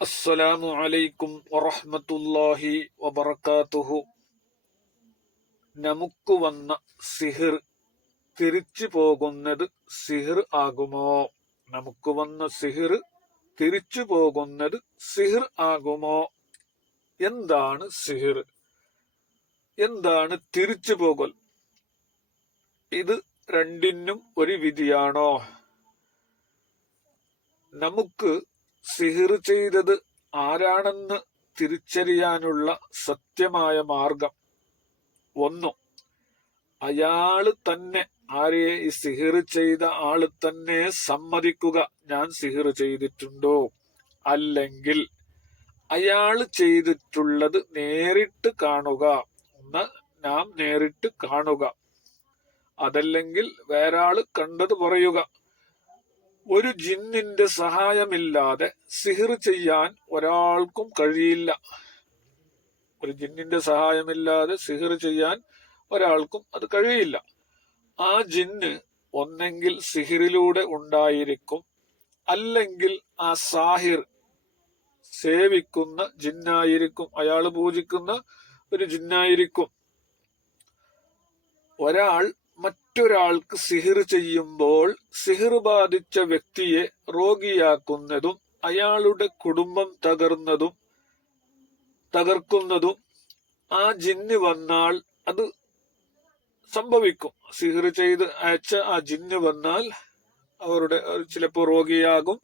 അസ്സലാമു അലൈക്കും വറഹ്മത്തുള്ളാഹി വബറകാതുഹു. നമുക്ക് വന്ന സിഹിർ തിരിച്ചു പോകുന്നത് സിഹിർ ആകുമോ? നമുക്ക് വന്ന സിഹിർ തിരിച്ചു പോകുന്നത് സിഹിർ ആകുമോ? എന്താണ് സിഹിർ? എന്താണ് തിരിച്ചു പോകൽ? ഇത് രണ്ടിനും ഒരു വിധിയാണോ? നമുക്ക് സിഹിർ ചെയ്തത് ആരാണെന്ന് തിരിച്ചറിയാനുള്ള സത്യമായ മാർഗം ഒന്നു, അയാള് തന്നെ, ആരെയെ ഈ സിഹിർ ചെയ്ത ആള് തന്നെ സമ്മതിക്കുക, ഞാൻ സിഹിർ ചെയ്തിട്ടുണ്ടോ. അല്ലെങ്കിൽ അയാള് ചെയ്തിട്ടുള്ളത് നേരിട്ട് കാണുക, നാം നേരിട്ട് കാണുക. അതല്ലെങ്കിൽ വേറാള് കണ്ടത് പറയുക. ഒരു ജിന്നിന്റെ സഹായമില്ലാതെ സിഹിർ ചെയ്യാൻ ഒരാൾക്കും കഴിയില്ല. ഒരു ജിന്നിന്റെ സഹായമില്ലാതെ സിഹിർ ചെയ്യാൻ ഒരാൾക്കും അത് കഴിയില്ല. ആ ജിന്ന് ഒന്നെങ്കിൽ സിഹിറിലൂടെ ഉണ്ടായിരിക്കും, അല്ലെങ്കിൽ ആ സാഹിർ സേവിക്കുന്ന ജിന്നായിരിക്കും, അയാള് പൂജിക്കുന്ന ഒരു ജിന്നായിരിക്കും. ഒരാൾ മറ്റൊരാൾക്ക് സിഹിർ ചെയ്യുമ്പോൾ സിഹിർ ബാധിച്ച വ്യക്തിയെ രോഗിയാക്കുന്നതും അയാളുടെ കുടുംബം തകർക്കുന്നതും ആ ജിന്ന് വന്നാൽ അത് സംഭവിക്കും. സിഹിർ ചെയ്ത് അയച്ച ആ ജിന്ന് വന്നാൽ അവരുടെ ചിലപ്പോൾ രോഗിയാകും,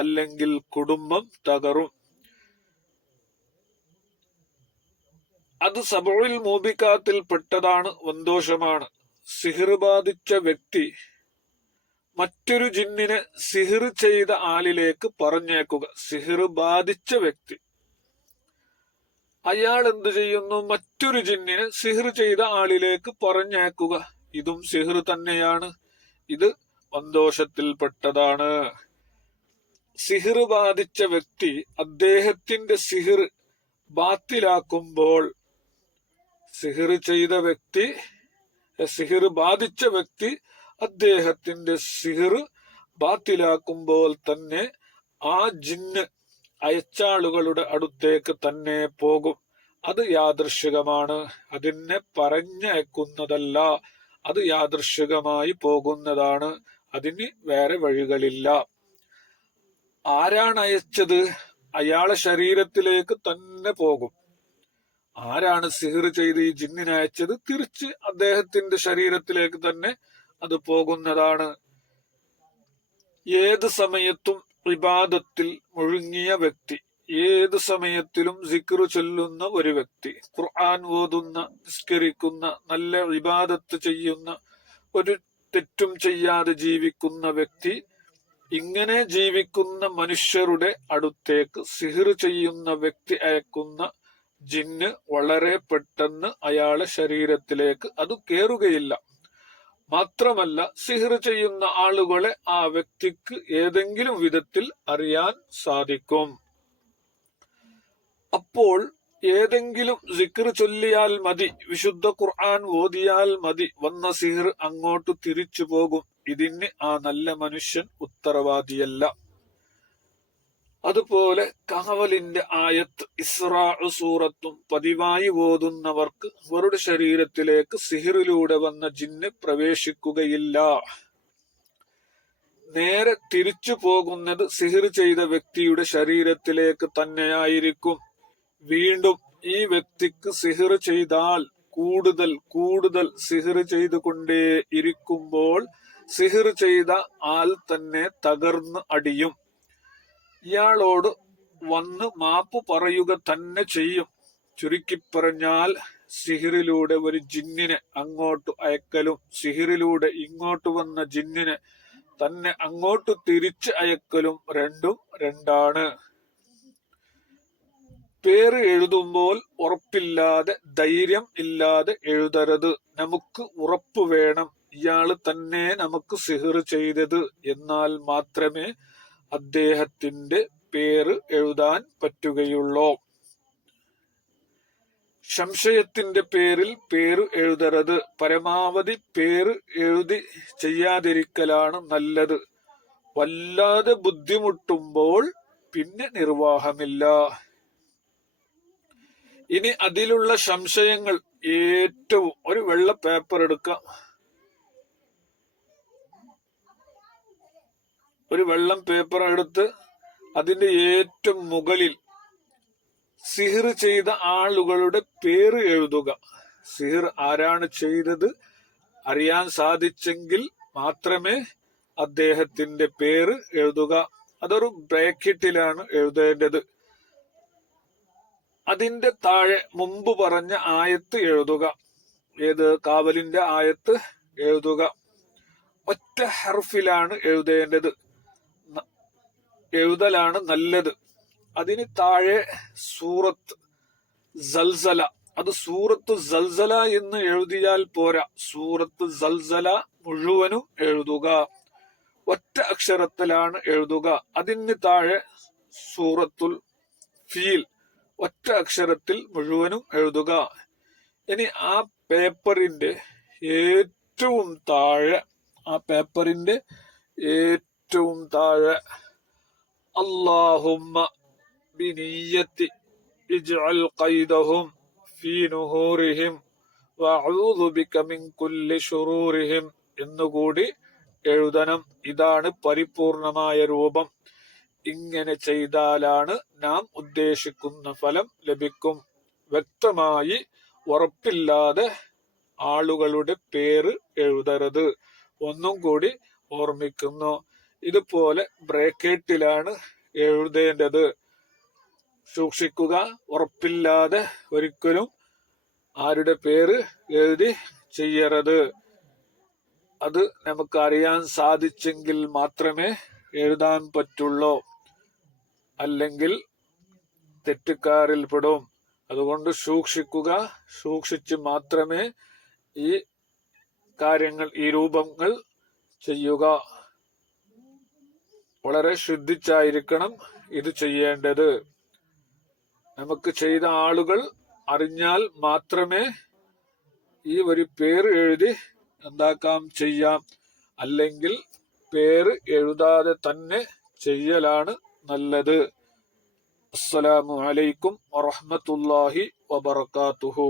അല്ലെങ്കിൽ കുടുംബം തകരും. അത് സബഉൽ മൂബിഖാത്തിൽ പെട്ടതാണ്, വന്തോഷമാണ്. സിഹിർ ബാധിച്ച വ്യക്തി മറ്റൊരു ജിന്നിനെ സിഹിർ ചെയ്ത ആളിലേക്ക് പറഞ്ഞേക്കുക. സിഹിർ ബാധിച്ച വ്യക്തി അയാൾ എന്ത് ചെയ്യുന്നു? മറ്റൊരു ജിന്നിനെ സിഹിർ ചെയ്ത ആളിലേക്ക് പറഞ്ഞേക്കുക. ഇതും സിഹിർ തന്നെയാണ്. ഇത് വന്തോഷത്തിൽപ്പെട്ടതാണ്. സിഹിർ ബാധിച്ച വ്യക്തി അദ്ദേഹത്തിന്റെ സിഹിർ ബാത്തിലാക്കുമ്പോൾ, സിഹിർ ബാധിച്ച വ്യക്തി അദ്ദേഹത്തിന്റെ സിഹിർ ബാത്തിലാക്കുമ്പോൾ തന്നെ ആ ജിന്ന് അയച്ചാളുകളുടെ അടുത്തേക്ക് തന്നെ പോകും. അത് യാദൃശ്ചികമാണ്, അതിനെ പറഞ്ഞയക്കുന്നതല്ല. അത് യാദൃശ്ചികമായി പോകുന്നതാണ്, അതിന് വേറെ വഴികളില്ല. ആരാണ് അയച്ചത്? അയാളെ ശരീരത്തിലേക്ക് തന്നെ പോകും. ആരാണ് സിഹിർ ചെയ്ത് ഈ ജിന്നിനെ അയച്ചത്? തിരിച്ച് അദ്ദേഹത്തിന്റെ ശരീരത്തിലേക്ക് തന്നെ അത് പോകുന്നതാണ്. ഏത് സമയത്തും ഇബാദത്തിൽ മുഴുങ്ങിയ വ്യക്തി, ഏത് സമയത്തിലും സിക്ർ ചൊല്ലുന്ന ഒരു വ്യക്തി, ഖുർആൻ ഓതുന്ന, നിസ്കരിക്കുന്ന, നല്ല ഇബാദത്ത് ചെയ്യുന്ന, ഒരു തെറ്റും ചെയ്യാതെ ജീവിക്കുന്ന വ്യക്തി, ഇങ്ങനെ ജീവിക്കുന്ന മനുഷ്യരുടെ അടുത്തേക്ക് സിഹിർ ചെയ്യുന്ന വ്യക്തി അയക്കുന്ന ജിന്ന് വളരെ പെട്ടെന്ന് അയാളെ ശരീരത്തിലേക്ക് അത് കേറുകയില്ല. മാത്രമല്ല, സിഹിർ ചെയ്യുന്ന ആളുകളെ ആ വ്യക്തിക്ക് ഏതെങ്കിലും വിധത്തിൽ അറിയാൻ സാധിക്കും. അപ്പോൾ ഏതെങ്കിലും സിക്ർ ചൊല്ലിയാൽ മതി, വിശുദ്ധ ഖുർആൻ ഓതിയാൽ മതി, വന്ന സിഹിർ അങ്ങോട്ട് തിരിച്ചു പോകും. ഇതിന് ആ നല്ല മനുഷ്യൻ ഉത്തരവാദിയല്ല. അതുപോലെ കഹവലിന്റെ ആയത്ത്, ഇസ്രാ സൂറത്തും പതിവായി ഓതുന്നവർക്ക് അവരുടെ ശരീരത്തിലേക്ക് സിഹിറിലൂടെ വന്ന ജിന്ന് പ്രവേശിക്കുകയില്ല. നേരെ തിരിച്ചു പോകുന്നത് സിഹിർ ചെയ്ത വ്യക്തിയുടെ ശരീരത്തിലേക്ക് തന്നെയായിരിക്കും. വീണ്ടും ഈ വ്യക്തിക്ക് സിഹിർ ചെയ്താൽ കൂടുതൽ സിഹിർ ചെയ്തുകൊണ്ടേ ഇരിക്കുമ്പോൾ സിഹിർ ചെയ്ത ആൾ തന്നെ തകർന്ന് അടിയും. ഇയാളോട് വന്ന് മാപ്പ് പറയുക തന്നെ ചെയ്യും. ചുരുക്കി പറഞ്ഞാൽ, സിഹിറിലൂടെ ഒരു ജിന്നിനെ അങ്ങോട്ട് അയക്കലും സിഹിറിലൂടെ ഇങ്ങോട്ട് വന്ന ജിന്നിനെ തന്നെ അങ്ങോട്ട് തിരിച്ച് അയക്കലും രണ്ടും രണ്ടാണ്. പേര് എഴുതുമ്പോൾ ഉറപ്പില്ലാതെ, ധൈര്യം ഇല്ലാതെ എഴുതരുത്. നമുക്ക് ഉറപ്പ് വേണം, ഇയാള് തന്നെ നമുക്ക് സിഹിർ ചെയ്തത്, എന്നാൽ മാത്രമേ അദ്ദേഹത്തിന്റെ പേര് എഴുതാൻ പറ്റുകയുള്ളൂ. സംശയത്തിന്റെ പേരിൽ പേര് എഴുതരുത്. പരമാവധി പേര് എഴുതി ചെയ്യാതിരിക്കലാണ് നല്ലത്. വല്ലാതെ ബുദ്ധിമുട്ടുമ്പോൾ പിന്നെ നിർവാഹമില്ല. ഇനി അതിലുള്ള സംശയങ്ങൾ ഏറ്റവും ഒരു വെള്ള പേപ്പർ എടുക്കാം. ഒരു വെള്ളം പേപ്പർ എടുത്ത് അതിന്റെ ഏറ്റവും മുകളിൽ സിഹിർ ചെയ്ത ആളുകളുടെ പേര് എഴുതുക. സിഹിർ ആരാണ് ചെയ്തത് അറിയാൻ സാധിച്ചെങ്കിൽ മാത്രമേ അദ്ദേഹത്തിന്റെ പേര് എഴുതുക. അതൊരു ബ്രാക്കറ്റിലാണ് എഴുതേണ്ടത്. അതിന്റെ താഴെ മുമ്പ് പറഞ്ഞ ആയത്ത് എഴുതുക. ഏത് കാവലിന്റെ ആയത്ത് എഴുതുക. ഒറ്റ ഹർഫിലാണ് എഴുതേണ്ടത്. എഴുതലാണ് നല്ലത്. അതിന് താഴെ സൂറത്ത് സൽസല, അത് സൂറത്ത് സൽസല എന്ന് എഴുതിയാൽ പോരാ, സൂറത്ത് സൽസല മുഴുവനും എഴുതുക. ഒറ്റ അക്ഷരത്തിലാണ് എഴുതുക. അതിന് താഴെ സൂറത്തുൽ ഫീൽ ഒറ്റ അക്ഷരത്തിൽ മുഴുവനും എഴുതുക. ഇനി ആ പേപ്പറിന്റെ ഏറ്റവും താഴെ അല്ലാഹുമ്മ ബിനിയ്യത്തി ഇജ്അൽ ഖൈദഹും ഫീ നുഹൂരിഹിം വഅഊദു ബിക മിൻ കുല്ലി ശുറൂരിഹിം എന്നുകൂടി എഴുതണം. ഇതാണ് പരിപൂർണമായ രൂപം. ഇങ്ങനെ ചെയ്താലാണ് നാം ഉദ്ദേശിക്കുന്ന ഫലം ലഭിക്കും. വ്യക്തമായി ഉറപ്പില്ലാതെ ആളുകളുടെ പേര് എഴുതരുത്. ഒന്നും കൂടി ഓർമ്മിക്കുന്നു, ഇതുപോലെ ബ്രാക്കറ്റിലാണ് എഴുതേണ്ടത്. സൂക്ഷിക്കുക, ഉറപ്പില്ലാതെ ഒരിക്കലും ആരുടെ പേര് എഴുതി ചെയ്യരുത്. അത് നമുക്ക് അറിയാൻ സാധിച്ചെങ്കിൽ മാത്രമേ എഴുതാൻ പറ്റുള്ളൂ, അല്ലെങ്കിൽ തെറ്റുകാരിൽ പെടും. അതുകൊണ്ട് സൂക്ഷിക്കുക. സൂക്ഷിച്ച് മാത്രമേ ഈ കാര്യങ്ങൾ, ഈ രൂപങ്ങൾ ചെയ്യുക. വളരെ ശ്രദ്ധിച്ചായിരിക്കണം ഇത് ചെയ്യേണ്ടത്. നമുക്ക് ചെയ്ത ആളുകൾ അറിഞ്ഞാൽ മാത്രമേ ഈ ഒരു പേര് എഴുതി ചെയ്യാം. അല്ലെങ്കിൽ പേര് എഴുതാതെ തന്നെ ചെയ്യലാണ് നല്ലത്. അസ്സലാമു അലൈക്കും വറഹ്മത്തുള്ളാഹി വബറകാതുഹു.